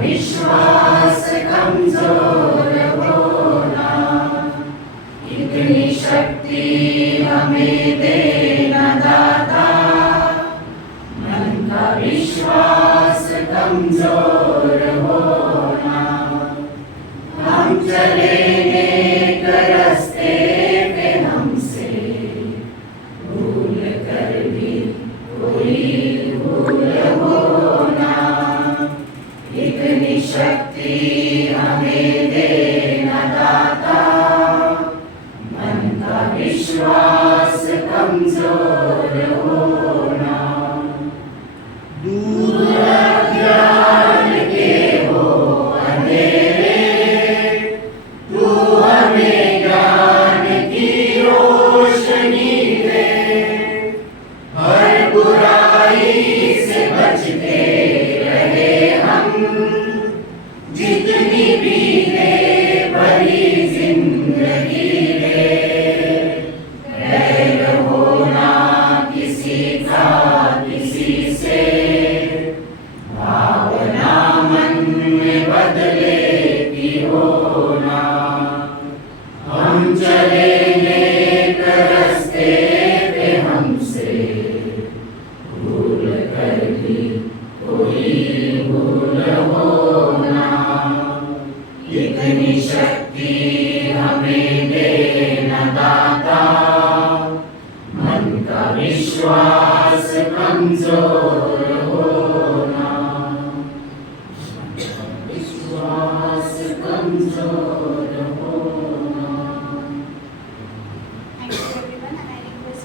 विश्वास कमजोर होना, इतनी शक्ति हमें देना दाता। मन का विश्वास कमजोर होना, हम चलेंगे एक रास्ते पे, हमसे भूल कर भी कोई भूल होना, इतनी शक्ति हमें देना दाता। मन का विश्वास कमजोर होना, दूर अज्ञान के हो अंधेरे, तू हमें ज्ञान की रोशनी दे। हर बुराई से बचते रहे हम, जितनी भी दे भरी जिंदगी दे। बैर होना किसी का किसी से, भावना मन में बदले की होना। हम चलेंगे एक रास्ते पे, हमसे भूल कर भी कोई भूल होना, इतनी शक्ति हमें देना दाता। मन का विश्वास कमजोर होना, विश्वास कमजोर होना। Thank you everyone, and I request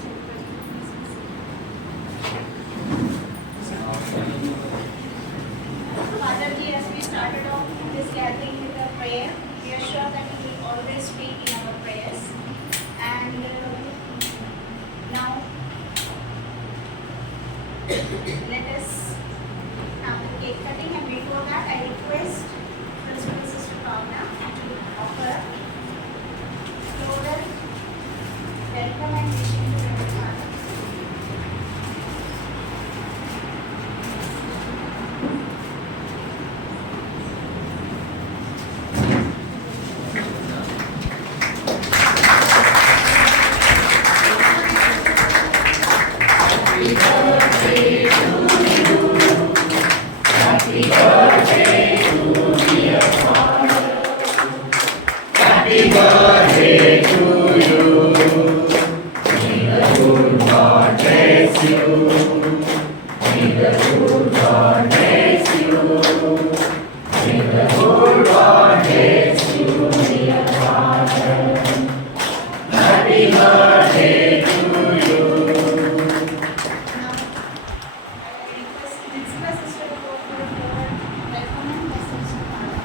Father ji, as we started off this gathering with a prayer, we are sure that He will always speak in our prayers. And now, let us have the cake cutting, and before that, I request Principal Sister Pavna to offer floral welcome and wishing to the Father. Happy birthday to you. May the good God bless you. May the good God bless you. May the good God bless you, dear Father. Happy birthday to you. Now, I request Principal Sister to go for a floral welcome and message to Father.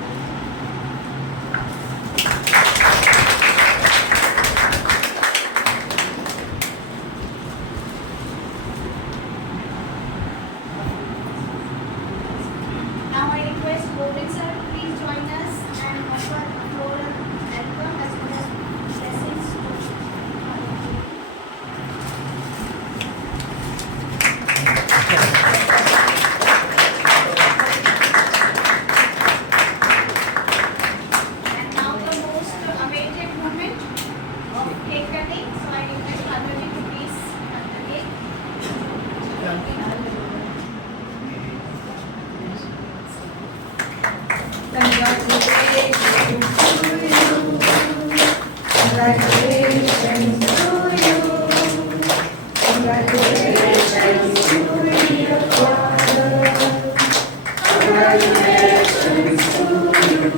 Now I request Govind sir to please join us and offer a floral welcome as well as blessings to Father. And now the most awaited moment of cake cutting. So I request Father ji to please cut the cake. Congratulations to you. Congratulations to your father. Congratulations to you.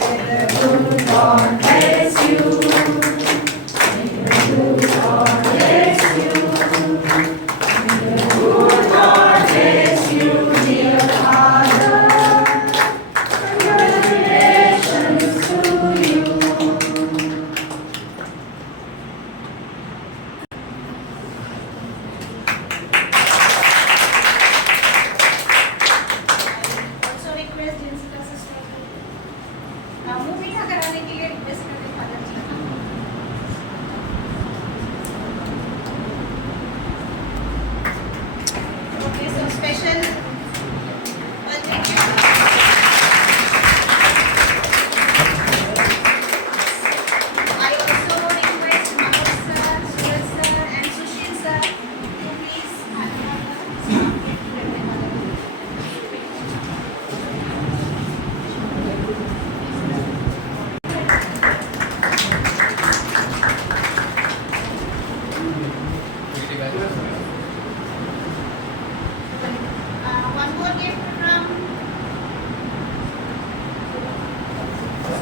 May the good God bless you. May the good God bless you. May the good God bless you, dear Father. Congratulations to you. Also request Jessica sister to मुंह मीठा कराने के लिए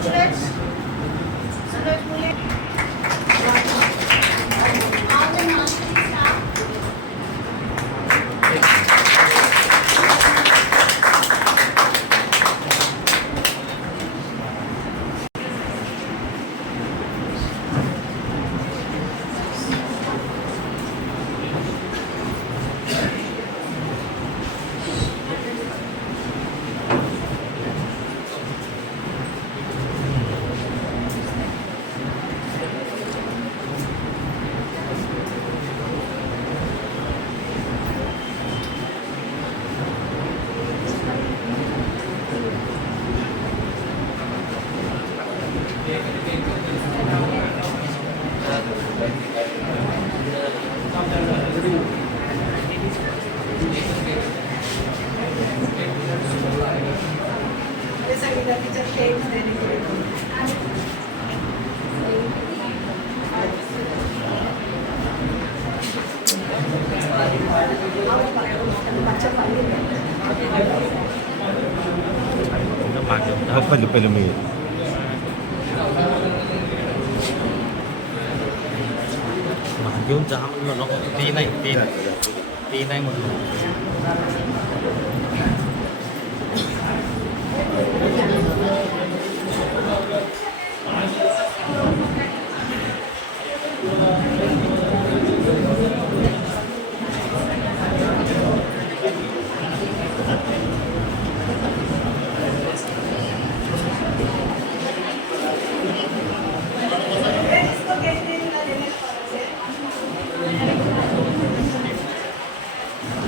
Suraj? Suraj, बोले. All the nursery staff. पहले मैं घेऊन जा म्हणलं नको ते नाही म्हणलं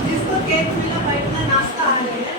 जिसको केक मिला भाई अपना नाश्ता आ गया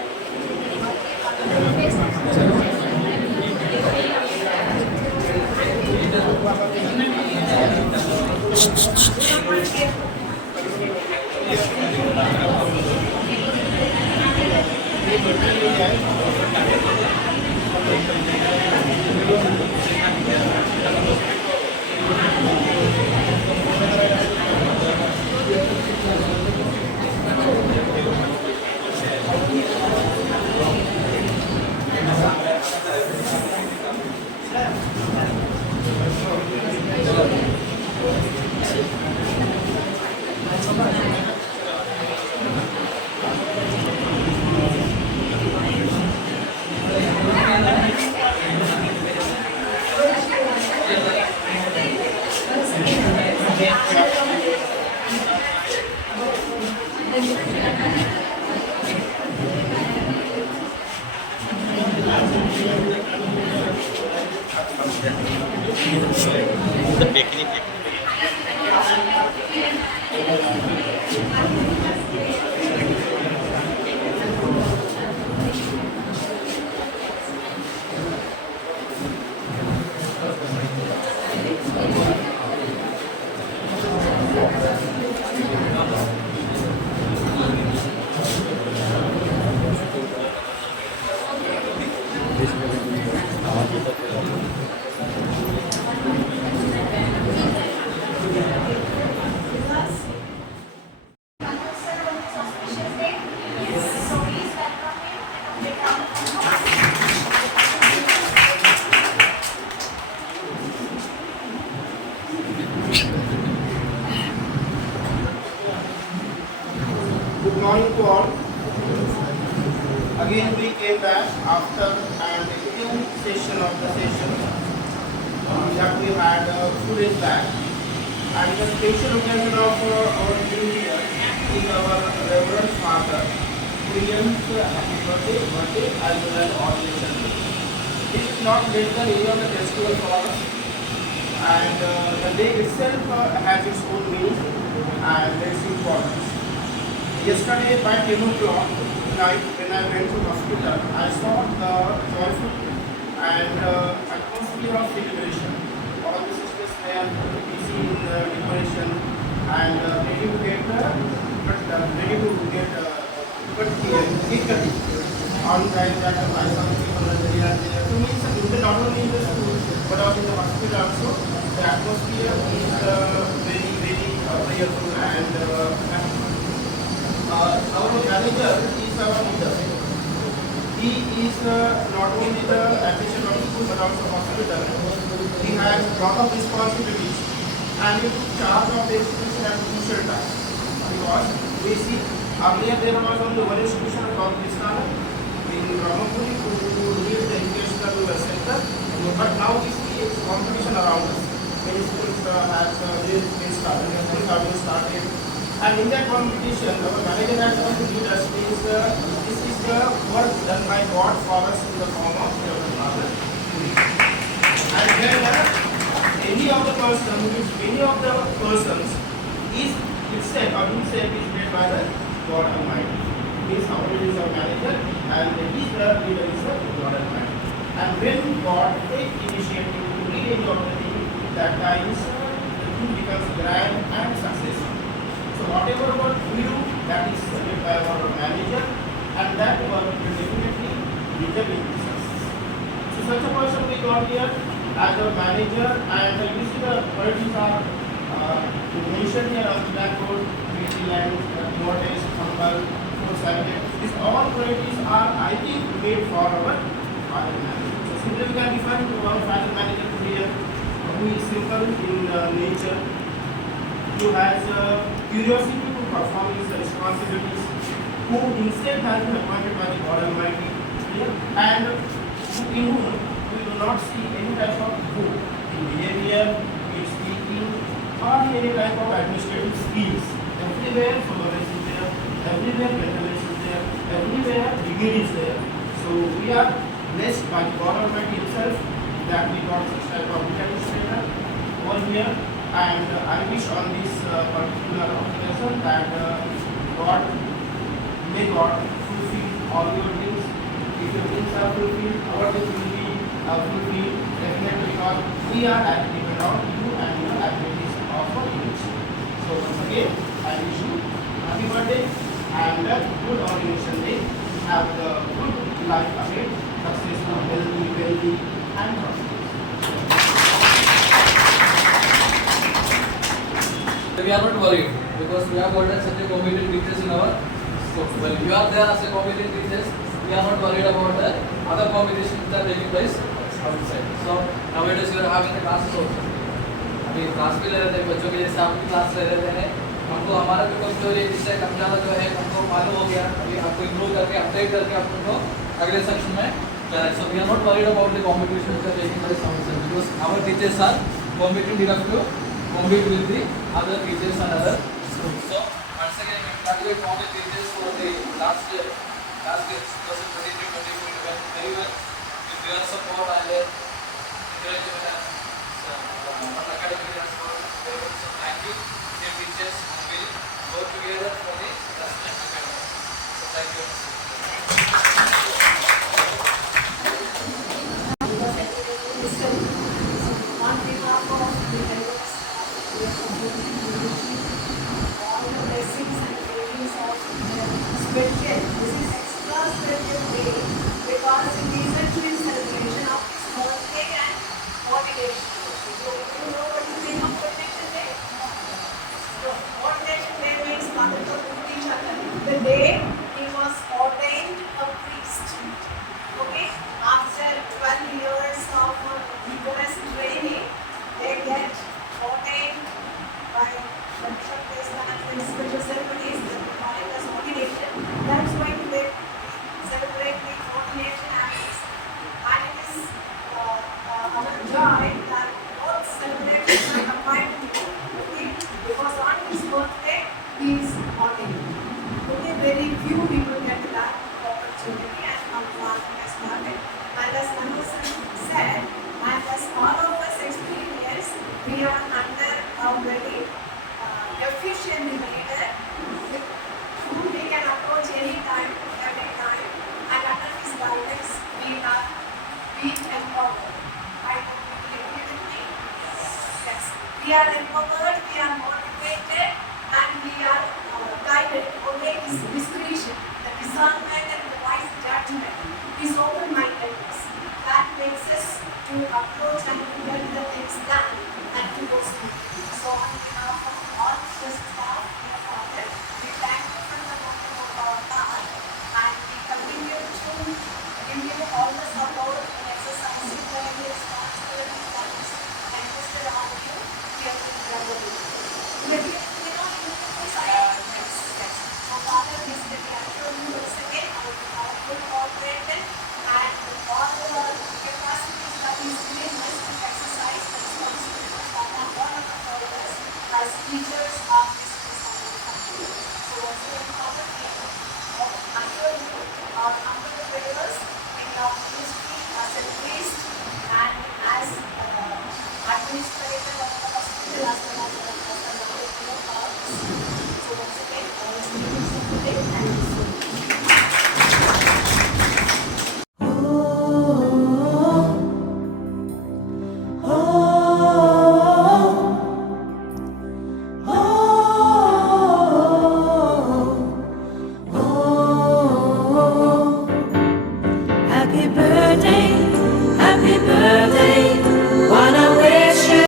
Good morning to all. Again we came back after an active session of the session that we had 2 days back, and the special occasion of our new year is our Reverend Father William's happy birthday as well as ordination. This is not less than any of the festival for us, and the day itself has its own meaning and its importance. Yesterday by 10 o'clock night when I went to hospital, I saw the joyful and atmosphere of celebration. All the sisters were busy in decoration and ready to get cake cutting. On time that I saw people very happy. To me, it's not only in the school but also in the hospital also. The atmosphere is very prayerful and. Our manager is our leader. he is not only the administrator of school but also hospital. He has lot of responsibilities and he took charge of the institution at crucial time. Because we see earlier there was only one institution called Krishna in Brahmapuri who lead the educational sector, but now we see its competition around us. Many schools have been started, schools have been started, and in that competition, our manager has come to lead us. This is the work done by God for us in the form of Reverend Father. And when any of the persons is itself or himself is made by the God Almighty. Means our is our manager and his leader is the God Almighty. And when God takes initiative to lead any of the thing, that times the thing becomes grand and successful. So whatever work we do, that is led by our manager, and that work will definitely result in success. So such a person we got here as a manager, and you see the qualities are mentioned here on the blackboard: vigilant, modest, humble, foresighted. These all qualities are, I think, made for our father manager. So simply we can define our father manager here, who is simple in nature, who has curiosity to perform his responsibilities, who himself has been appointed by the God Almighty, and in whom we do not see any type of hope in behavior, in speaking, or any type of administrative skills. Everywhere tolerance is there, everywhere benevolence is there, everywhere dignity is there. So we are blessed by the God Almighty Himself that we got such type of administrator over here. And I wish on this particular occasion that may God fulfill all your dreams. If your dreams are fulfilled, our dreams will be fulfilled definitely, because we are dependent on you and your abilities of our unity. So once again, I wish you happy birthday and a good ordination day. Have the good life ahead, successful, healthy, wealthy, and prosperous. We are not worried because we have got such a competent teachers in our school. When you are there as a competent teachers, we are not worried about the other competitions that are taking place outside. So nowadays you are having the classes also. अभी class भी ले रहे थे बच्चों के जैसे आपकी class ले रहे थे हमको हमारा जो कमजोर है जिससे कम ज़्यादा जो है हमको मालूम हो गया अभी आपको इम्प्रूव करके अपडेट करके आपको अगले सेक्शन में करें. So we are not worried about the competitions that are taking place outside because our teachers are competent enough to compete with the other teachers and other schools. So once again, we congratulate all the teachers for the last year 2023-24 went very well with your support and encouragement and academic response. Very much. So thank you, dear teachers, and we'll work together for the rest of the academy. So thank you. On behalf of the elders, we are completing all the blessings and blessings of special. This is extra special day because it is actually celebration of his birthday and ordination. So you know what is the meaning of ordination day? So ordination day means Mother Teacher. The day he was ordained a priest. Okay, after 12 years of rigorous training, they get ordained by the bishop. They start with special ceremonies that we call it as ordination. That's why they celebrate the ordination acts. And it is our joy that both celebrations are combined together. Okay, because on his birthday he is ordained. Okay, very few people get that opportunity, and our father has started. And as Anderson said, and as all of us experience, we are under a very efficient leader with whom we can approach any time, every time, and under his guidance, we are being empowered. I hope you will agree with me. Yes, we are empowered, we are motivated, and we are guided. Only his discretion, the discernment, and the wise judgment, his open-mindedness, that makes us to approach and to get the things done and to go smoothly. So on behalf of all the staff, dear Father, we thank you for the moment of our heart, and we continue to you always about exercising when the responsibility that is entrusted on you, we have to remember it. Maybe you know, you can say, yes, yes. So Father, we say we assure you once again our full cooperation and all the capacities that is given us to exercise the responsibilities that are one of our shoulders as teachers of this family. So once again, Father, we assure you our humble prayers in your ministry as a priest and as administrator of the hospital as well as the knowledge of ours. So once again, all students of the day and